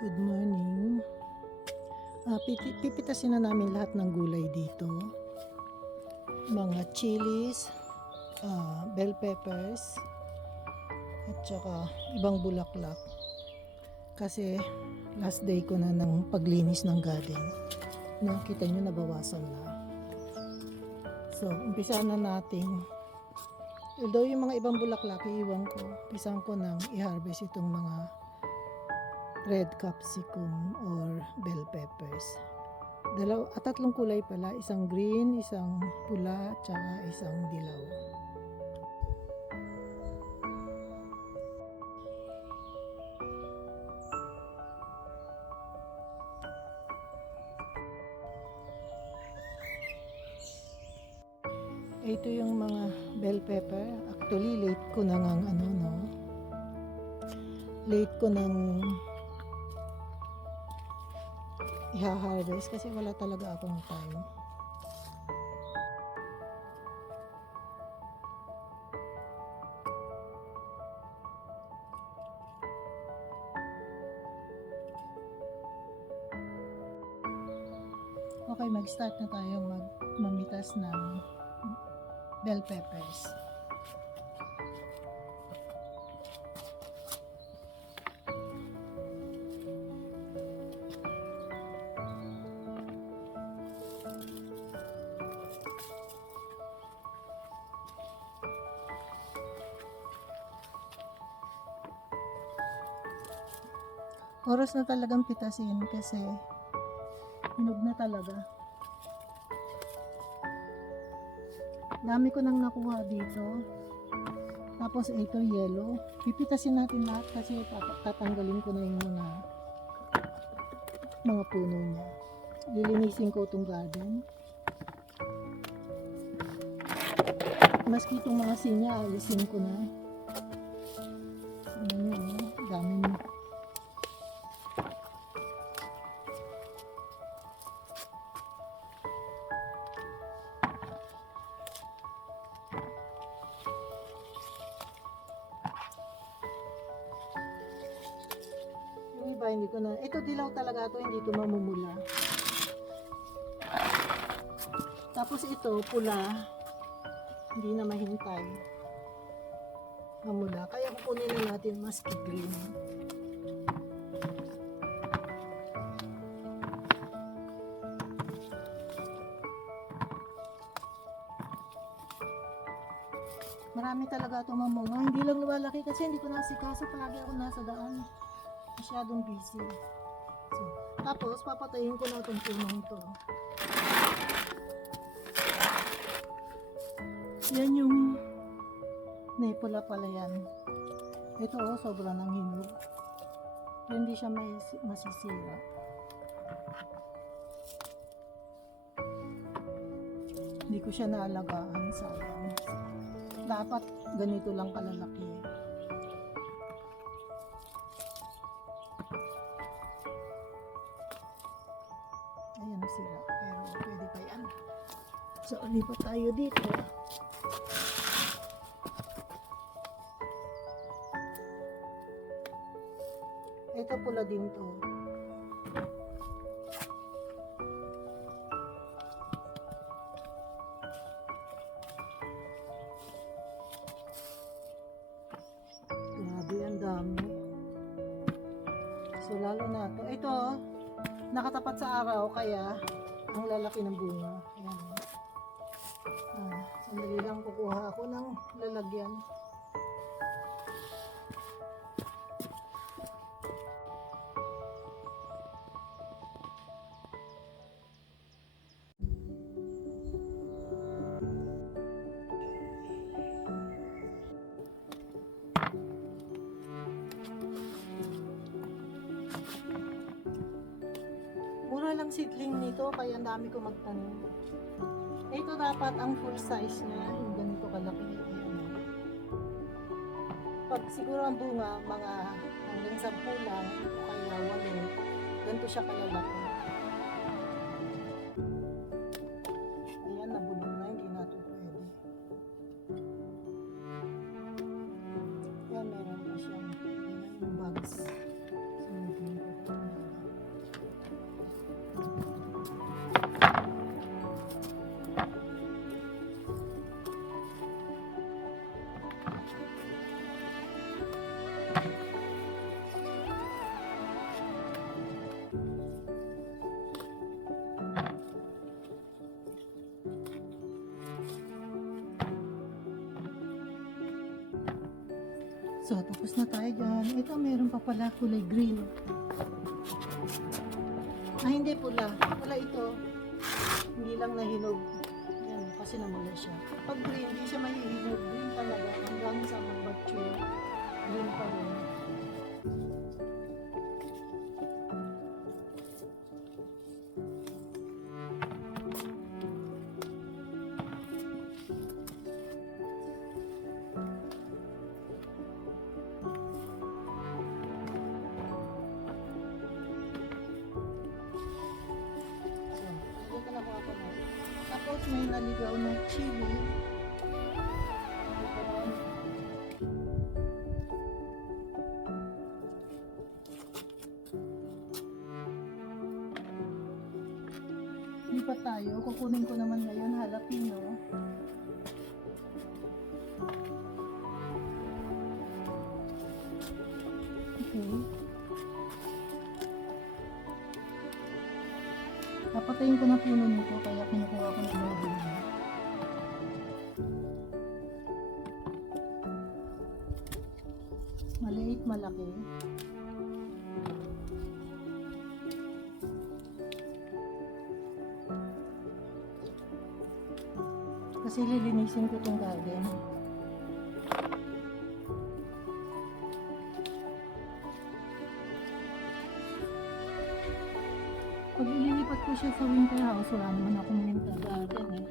Good morning. Pipitasin na namin lahat ng gulay dito. Mga chilies, bell peppers, at saka ibang bulaklak. Kasi last day ko na ng paglinis ng garden. No, kita nyo nabawasan na. So, umpisa na natin. Although yung mga ibang bulaklak, iiwan ko. Umpisahan ko nang i-harvest itong mga red capsicum or bell peppers. Tatlong kulay pala, isang green, isang pula, at isang dilaw. Ito yung mga bell pepper. Actually, late ko nang late ko nang i-harvest kasi wala talaga akong time. Okay, mag-start na tayong mamitas ng bell peppers. Oras na talagang pitasin kasi hinog na talaga. Dami ko nang nakuha dito. Tapos ito yellow. Pipitasin natin lahat kasi tatanggalin ko na yung mga puno niya. Lilinisin ko itong garden. Maski itong mga sinya, alisin ko na. Dami mo. Hindi ko na. Ito dilaw talaga to, hindi ito mamumula. Tapos ito pula, hindi na mahintay mamula. Kaya kukunin na natin maski green. Marami talaga ito mamunga. Hindi lang lumalaki kasi hindi ko nasikaso. Palagi ako nasa daan. Masyadong busy. So, tapos papatayin ko na itong punong to. Yan yung nepula pala yan. Ito sobra ng hinog. Hindi siya masisira. Hindi ko siya naalagaan, sayang. Dapat ganito lang kalalaki. Ayan sila, pero pwede pa yan. So, lipat tayo dito. Ito pula din to. Grabe, ang dami. So, lalo na to. Ito, nakatapat sa araw, kaya ang lalaki ng bunga. Ayan. Sandali lang, kukuha ako ng lalagyan. Mura lang seedling nito, kaya ang dami ko magtanim. Ito dapat ang full size niya, yung ganito kalaki. Pag siguro ang bunga, mga hanggang 10 lang, o kaya 8, ganito siya kalalaki. Ayan, nabulong na, hindi na ito pwede. Ayan, meron pa siyang yung bugs. Sunugin ko ito. So, tapos na tayo dyan. Ito, meron pa pala kulay green. Hindi pula. Pula ito. Hindi lang nahinog. Yan, kasi namula siya. Pag green, hindi siya mahihinog. Green talaga. Hanggang sa mag-mature. Green pa rin. Tapos may naligaw na chili. Lipat tayo. Kukunin ko naman ngayon jalapeno. Okay. Napatayin ko na puno nito kaya kinukuha ko na mga bunga. Maliit, malaki. Kasi lilinisin ko tong garden. Pag ililipat ko siya sa winter house, wala naman akong winter garden eh.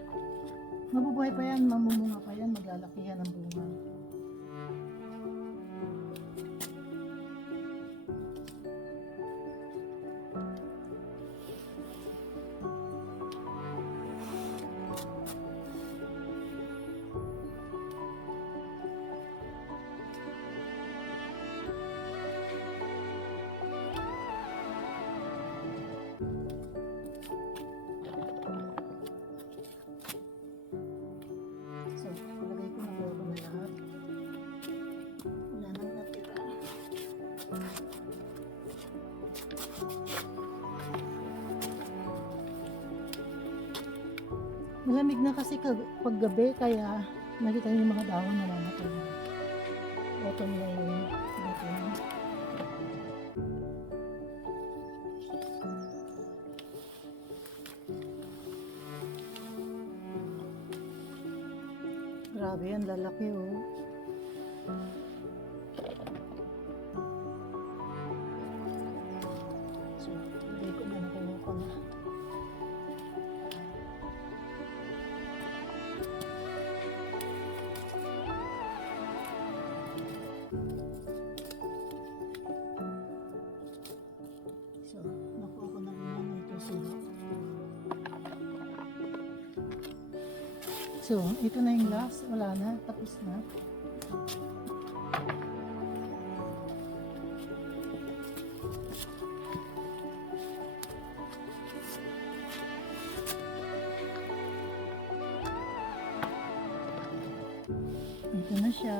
Mabubuhay pa yan, mamumunga pa yan, maglalakihan ng bunga. Malamig na kasi paggabi kaya nakita niyo yung mga dahon na namatay na. Autumn na yung dating. Grabe yan, lalaki oh. So, hindi ko na nakuha na. So, ito na yung last. Wala na. Tapos na. Ito na siya.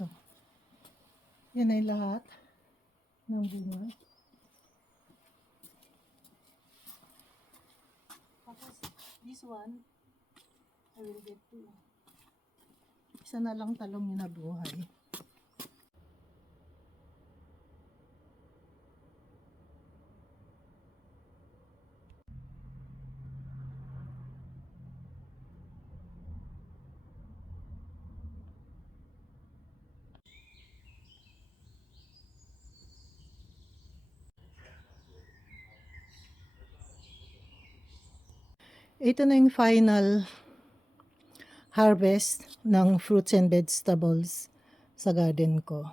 So, yan ay lahat ng bunga. Tapos, this one, I will get to. Isa na lang talong yung nabuhay. Ito na yung final harvest ng fruits and vegetables sa garden ko.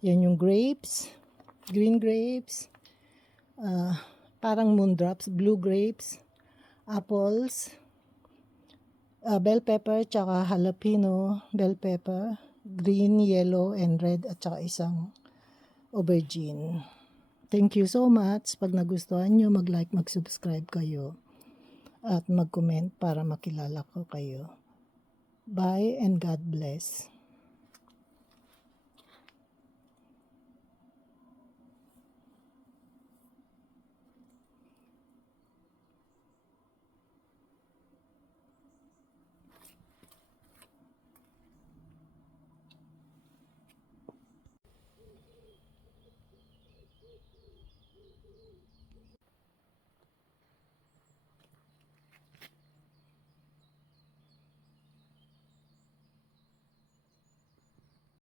Yan yung grapes, green grapes, parang moondrops, blue grapes, apples, bell pepper, tsaka jalapeno bell pepper, green, yellow, and red, at tsaka isang aubergine. Thank you so much. Pag nagustuhan nyo, mag-like, mag-subscribe kayo, at mag-comment para makilala ko kayo. Bye and God bless.